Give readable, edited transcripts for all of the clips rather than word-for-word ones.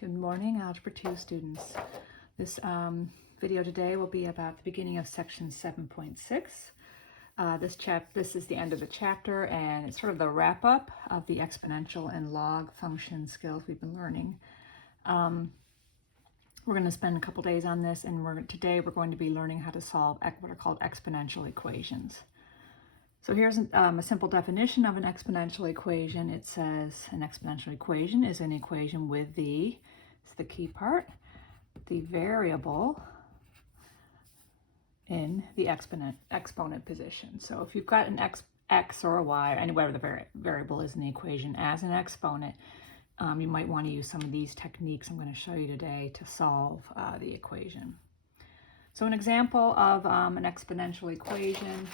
Good morning, Algebra 2 students. This video today will be about the beginning of section 7.6. This is the end of the chapter, and it's sort of the wrap-up of the exponential and log function skills we've been learning. We're going to spend a couple days on this, and today we're going to be learning how to solve what are called exponential equations. So here's a simple definition of an exponential equation. It says an exponential equation is an equation with it's the key part, the variable in the exponent position. So if you've got an x or a y, and whatever the variable is in the equation as an exponent, you might want to use some of these techniques I'm going to show you today to solve the equation. So an example of an exponential equation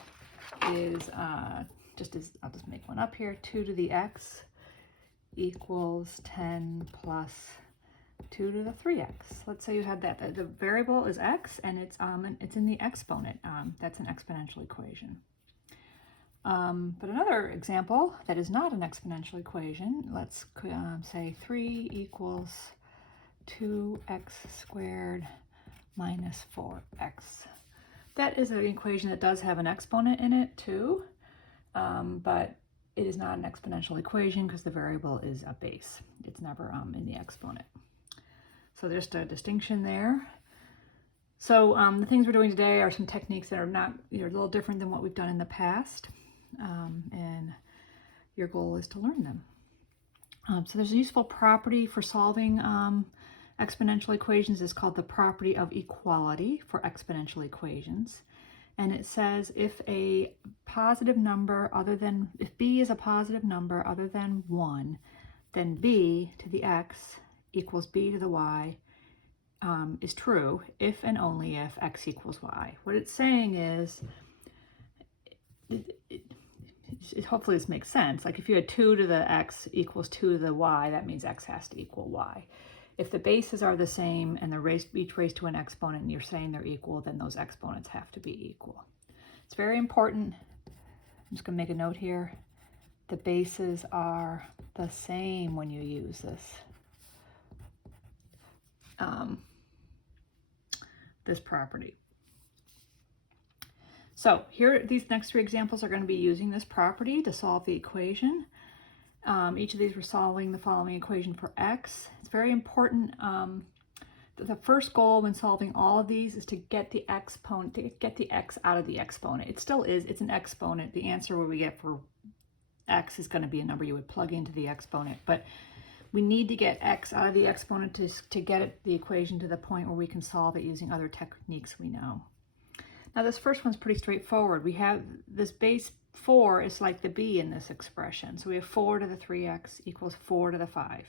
is I'll just make one up here. 2 to the x equals 10 plus 2 to the 3x. Let's say you had that. The variable is x, and it's in the exponent. That's an exponential equation. But another example that is not an exponential equation, let's say 3 equals 2x squared minus 4x. That is an equation that does have an exponent in it too, but it is not an exponential equation because the variable is a base. It's never in the exponent. So there's a distinction there. So the things we're doing today are some techniques that are not, a little different than what we've done in the past, and your goal is to learn them. So there's a useful property for solving exponential equations. Is called the property of equality for exponential equations, and it says if a positive number if b is a positive number other than 1, then b to the x equals b to the y is true if and only if x equals y. What it's saying is, hopefully this makes sense. Like if you had 2 to the x equals 2 to the y, that means x has to equal y. If the bases are the same and they're each raised to an exponent and you're saying they're equal, then those exponents have to be equal. It's very important. I'm just going to make a note here. The bases are the same when you use this property. So here, these next 3 examples are going to be using this property to solve the equation. Each of these we're solving the following equation for x. It's very important that the first goal when solving all of these is to get the x out of the exponent. It still is, it's an exponent. The answer we get for x is going to be a number you would plug into the exponent, but we need to get x out of the exponent to get the equation to the point where we can solve it using other techniques we know. Now this first one's pretty straightforward. We have this base 4 is like the b in this expression. So we have 4 to the 3x equals 4 to the 5.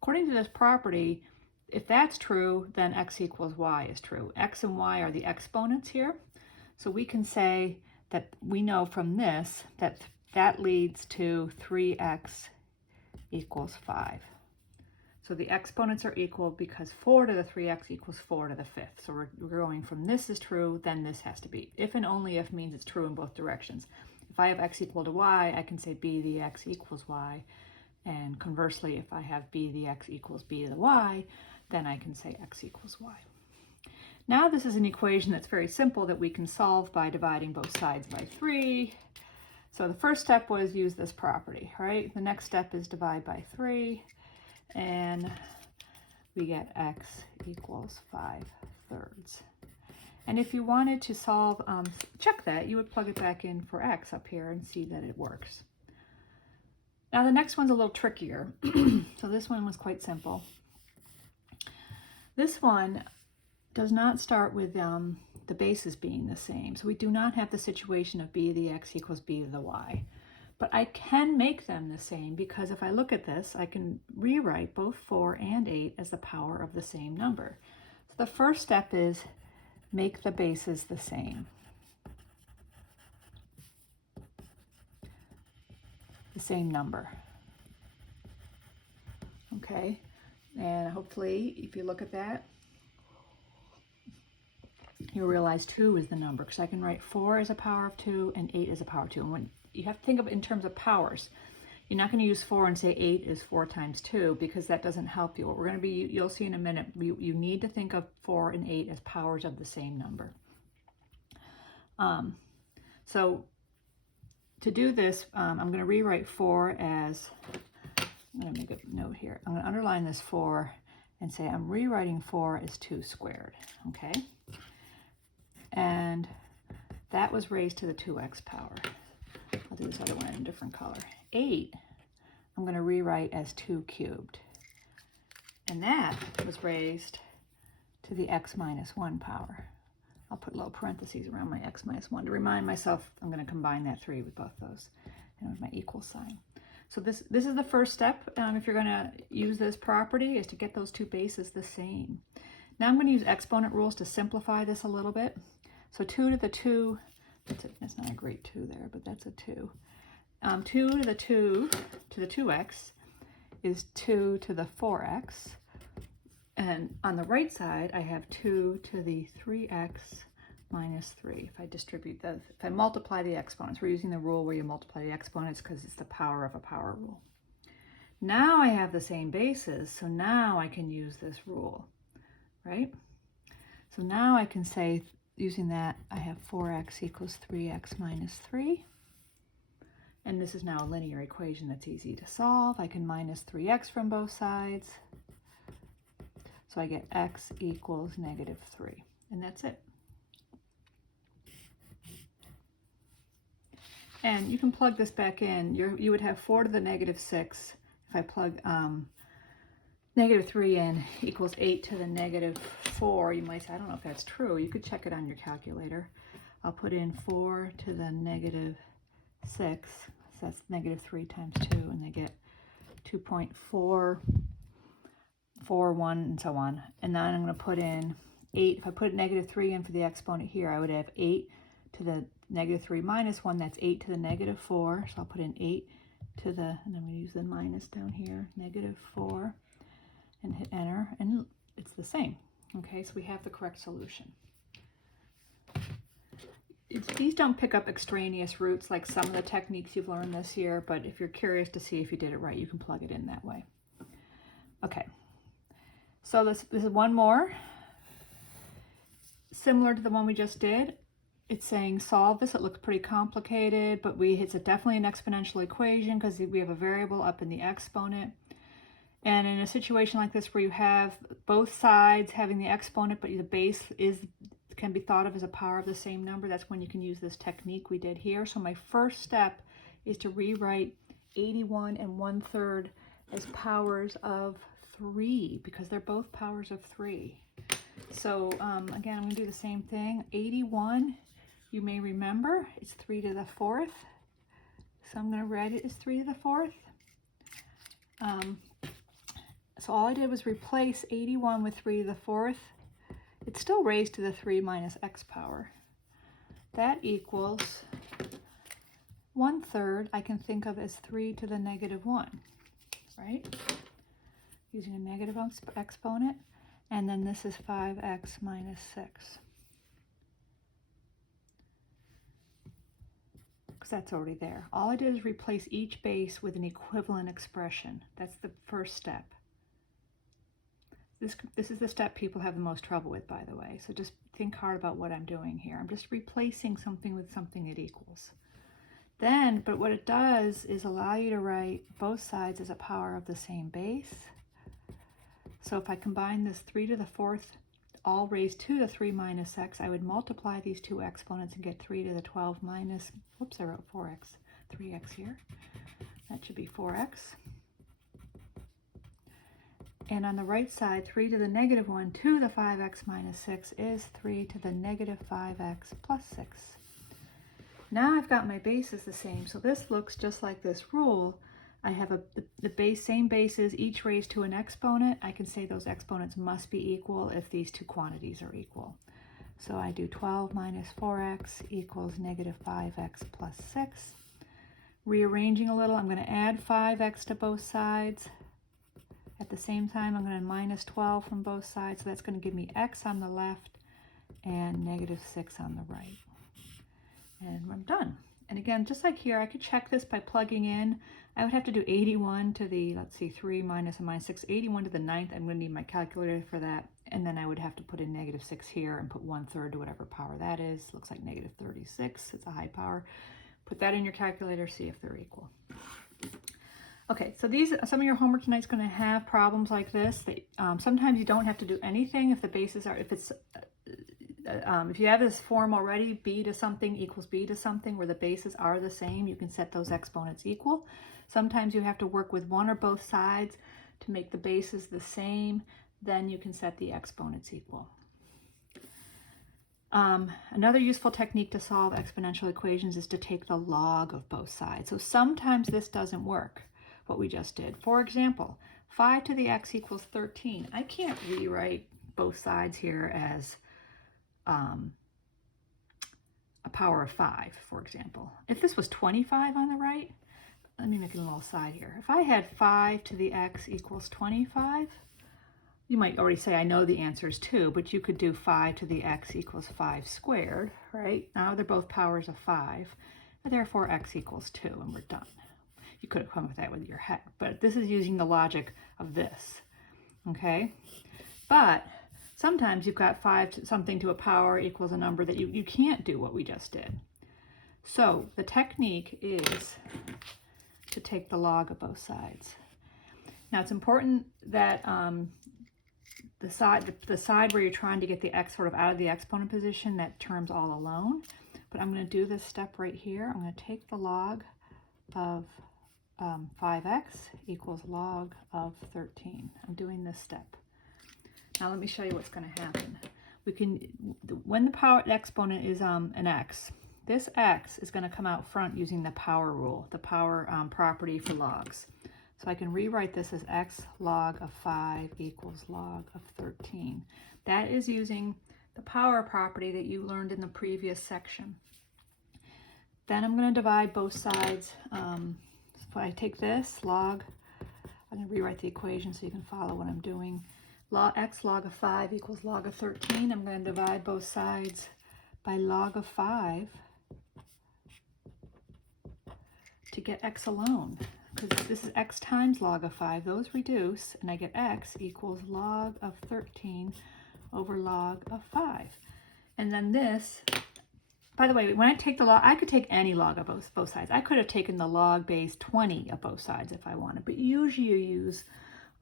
According to this property, if that's true, then x equals y is true. X and y are the exponents here. So we can say that we know from this that leads to 3x equals 5. So the exponents are equal because 4 to the 3x equals 4 to the 5th. So we're going from this is true, then this has to be. If and only if means it's true in both directions. If I have x equal to y, I can say b to the x equals y. And conversely, if I have b to the x equals b to the y, then I can say x equals y. Now this is an equation that's very simple that we can solve by dividing both sides by 3. So the first step was use this property, right? The next step is divide by 3. And we get x equals 5/3. And if you wanted to solve, check that, you would plug it back in for x up here and see that it works. Now the next one's a little trickier. So this one was quite simple. This one does not start with the bases being the same. So we do not have the situation of b to the x equals b to the y. But I can make them the same because if I look at this, I can rewrite both 4 and 8 as the power of the same number. So the first step is make the bases the same. The same number. Okay, and hopefully if you look at that, you'll realize 2 is the number because I can write 4 as a power of 2 and 8 as a power of 2. And when you have to think of it in terms of powers. You're not going to use 4 and say 8 is 4 times 2 because that doesn't help you. What we're going to be, you'll see in a minute, you need to think of 4 and 8 as powers of the same number. So to do this, I'm going to rewrite 4 as, I'm going to make a note here. I'm going to underline this 4 and say I'm rewriting 4 as 2 squared, okay? And that was raised to the 2x power. I'll do this other one in a different color. 8, I'm going to rewrite as 2 cubed. And that was raised to the x minus 1 power. I'll put little parentheses around my x minus 1 to remind myself I'm going to combine that 3 with both those and with my equal sign. So this is the first step if you're going to use this property, is to get those two bases the same. Now I'm going to use exponent rules to simplify this a little bit. So 2 to the 2, that's not a great 2 there, but that's a 2. 2 to the 2 to the 2x is 2 to the 4x. And on the right side, I have 2 to the 3x minus 3. If I distribute those, if I multiply the exponents, we're using the rule where you multiply the exponents because it's the power of a power rule. Now I have the same bases, so now I can use this rule, right? So now I can say, using that, I have 4x equals 3x minus 3. And this is now a linear equation that's easy to solve. I can minus 3x from both sides. So I get x equals negative 3, and that's it. And you can plug this back in. You would have 4 to the negative 6. If I plug negative 3 in equals 8 to the negative 4, you might say, I don't know if that's true. You could check it on your calculator. I'll put in 4 to the negative 6. So that's negative 3 times 2, and I get 2.4. 4, 1, and so on. And then I'm going to put in 8. If I put negative 3 in for the exponent here, I would have 8 to the negative 3 minus 1. That's 8 to the negative 4. So I'll put in 8 to the, and I'm going to use the minus down here, negative 4, and hit enter, and it's the same. Okay, so we have the correct solution. These don't pick up extraneous roots like some of the techniques you've learned this year, but if you're curious to see if you did it right, you can plug it in that way. Okay. So this is one more, similar to the one we just did. It's saying solve this. It looks pretty complicated, but it's definitely an exponential equation because we have a variable up in the exponent. And in a situation like this where you have both sides having the exponent, but the base can be thought of as a power of the same number, that's when you can use this technique we did here. So my first step is to rewrite 81 1/3 as powers of 3 because they're both powers of 3. So again, I'm going to do the same thing. 81, you may remember, it's 3 to the 4th. So I'm going to write it as 3 to the 4th. So all I did was replace 81 with 3 to the 4th. It's still raised to the 3 minus x power. That equals 1/3 I can think of as 3 to the negative 1, right? Using a negative exponent, and then this is 5x minus 6. Because that's already there. All I did is replace each base with an equivalent expression. That's the first step. This is the step people have the most trouble with, by the way. So just think hard about what I'm doing here. I'm just replacing something with something it equals. Then, but what it does is allow you to write both sides as a power of the same base. So if I combine this 3 to the 4th, all raised to the 3 minus x, I would multiply these two exponents and get 3 to the 12 minus, whoops, I wrote 4x, 3x here. That should be 4x. And on the right side, 3 to the negative 1 to the 5x minus 6 is 3 to the negative 5x plus 6. Now I've got my bases the same, so this looks just like this rule. I have the same bases, each raised to an exponent. I can say those exponents must be equal if these two quantities are equal. So I do 12 minus 4x equals negative 5x plus 6. Rearranging a little, I'm going to add 5x to both sides. At the same time, I'm going to minus 12 from both sides, so that's going to give me x on the left and negative 6 on the right. And I'm done. And again, just like here, I could check this by plugging in. I would have to do 81 to the, let's see, 3 minus a minus 6, 81 to the 9th. I'm going to need my calculator for that. And then I would have to put in negative 6 here and put 1/3 to whatever power that is. Looks like negative 36. It's a high power. Put that in your calculator, see if they're equal. Okay, so some of your homework tonight's going to have problems like this. Sometimes you don't have to do anything if the bases are, if you have this form already, b to something equals b to something, where the bases are the same, you can set those exponents equal. Sometimes you have to work with one or both sides to make the bases the same, then you can set the exponents equal. Another useful technique to solve exponential equations is to take the log of both sides. So sometimes this doesn't work, what we just did. For example, 5 to the x equals 13. I can't rewrite both sides here as a power of 5, for example. If this was 25 on the right, let me make a little side here. If I had 5 to the x equals 25, you might already say, I know the answer is 2, but you could do 5 to the x equals 5 squared, right? Now they're both powers of 5, and therefore x equals 2, and we're done. You could have come with that with your head, but this is using the logic of this, okay? But sometimes you've got 5 to something to a power equals a number that you can't do what we just did. So the technique is to take the log of both sides. Now it's important that the side where you're trying to get the x sort of out of the exponent position, that term's all alone. But I'm going to do this step right here. I'm going to take the log of 5x equals log of 13. I'm doing this step. Now let me show you what's going to happen. When the exponent is an x, this x is going to come out front using the power rule, the power property for logs. So I can rewrite this as x log of 5 equals log of 13. That is using the power property that you learned in the previous section. Then I'm going to divide both sides. If I take this log, I'm going to rewrite the equation so you can follow what I'm doing. X log of 5 equals log of 13. I'm going to divide both sides by log of 5 to get x alone, because this is x times log of 5. Those reduce, and I get x equals log of 13 over log of 5. And then this, by the way, when I take the log, I could take any log of both sides. I could have taken the log base 20 of both sides if I wanted, but usually you use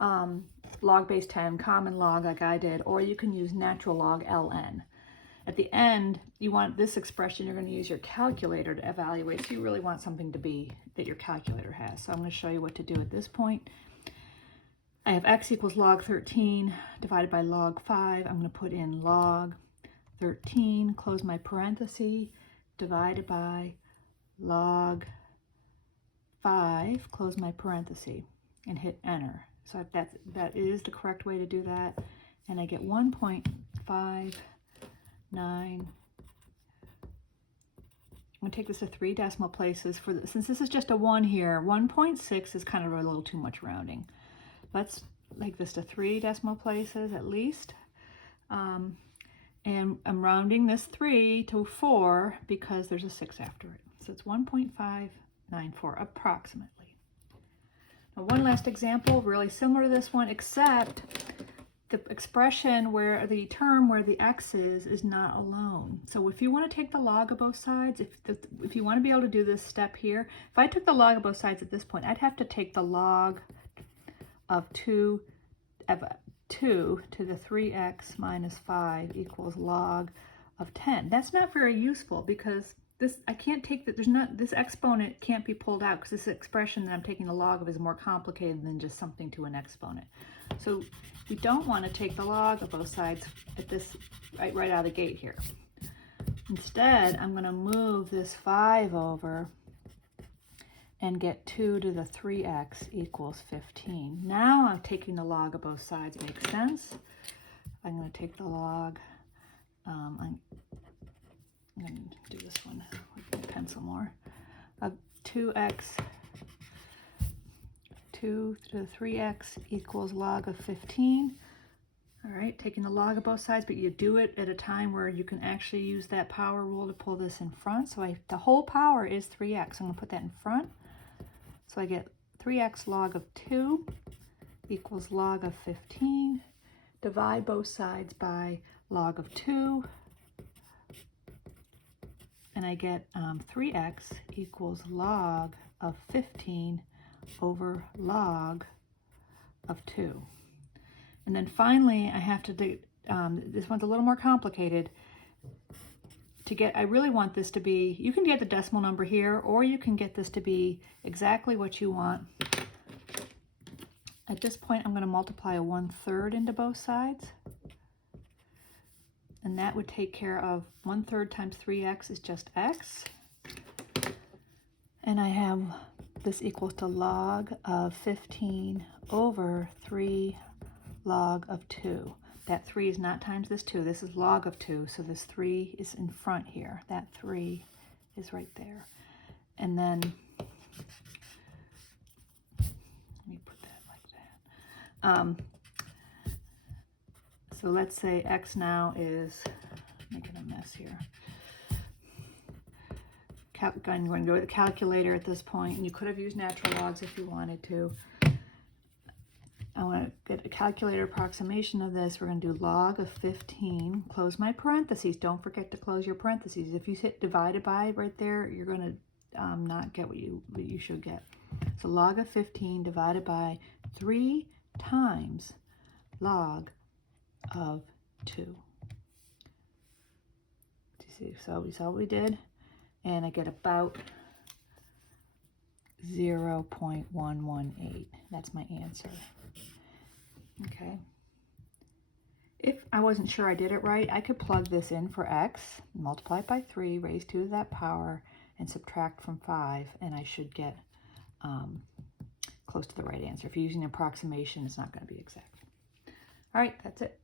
log base 10, common log like I did, or you can use natural log ln. At the end, you want this expression, you're going to use your calculator to evaluate, so you really want something to be that your calculator has. So I'm going to show you what to do at this point. I have x equals log 13 divided by log 5. I'm going to put in log 13, close my parenthesis, divided by log 5, close my parenthesis, and hit enter. So that is the correct way to do that. And I get 1.59. I'm going to take this to 3 decimal places. Since this is just a 1 here, 1.6 is kind of a little too much rounding. Let's make this to 3 decimal places at least. And I'm rounding this 3 to 4 because there's a 6 after it. So it's 1.594 approximately. Now one last example, really similar to this one, except the expression where the term where the x is not alone. So if you want to take the log of both sides, if you want to be able to do this step here, if I took the log of both sides at this point, I'd have to take the log of 2 to the 3x minus 5 equals log of 10. That's not very useful because I can't take that. This exponent can't be pulled out because this expression that I'm taking the log of is more complicated than just something to an exponent. So we don't want to take the log of both sides at this right out of the gate here. Instead, I'm going to move this 5 over and get 2 to the 3x equals 15. Now I'm taking the log of both sides. Makes sense. I'm going to take the log. I'm going to do this one with my pencil more. Of 2x, 2 to the 3x equals log of 15. All right, taking the log of both sides, but you do it at a time where you can actually use that power rule to pull this in front. So the whole power is 3x. I'm going to put that in front. So I get 3x log of 2 equals log of 15. Divide both sides by log of 2. And I get 3x equals log of 15 over log of 2. And then finally, I have to do, this one's a little more complicated. I really want this to be, you can get the decimal number here, or you can get this to be exactly what you want. At this point, I'm going to multiply a 1/3 into both sides. And that would take care of 1/3 times 3x is just x. And I have this equals to log of 15 over 3 log of 2. That 3 is not times this 2. This is log of 2, so this 3 is in front here. That 3 is right there. And then, let me put that like that. So let's say x now is, making a mess here. I'm going to go to the calculator at this point, and you could have used natural logs if you wanted to. I want to get a calculator approximation of this. We're going to do log of 15, close my parentheses. Don't forget to close your parentheses. If you hit divided by right there, you're going to not get what you should get. So log of 15 divided by 3 times log of 2. Do you see? So we saw what we did, and I get about 0.118. That's my answer. Okay. If I wasn't sure I did it right, I could plug this in for x, multiply it by 3, raise 2 to that power, and subtract from 5, and I should get close to the right answer. If you're using an approximation, it's not going to be exact. All right, that's it.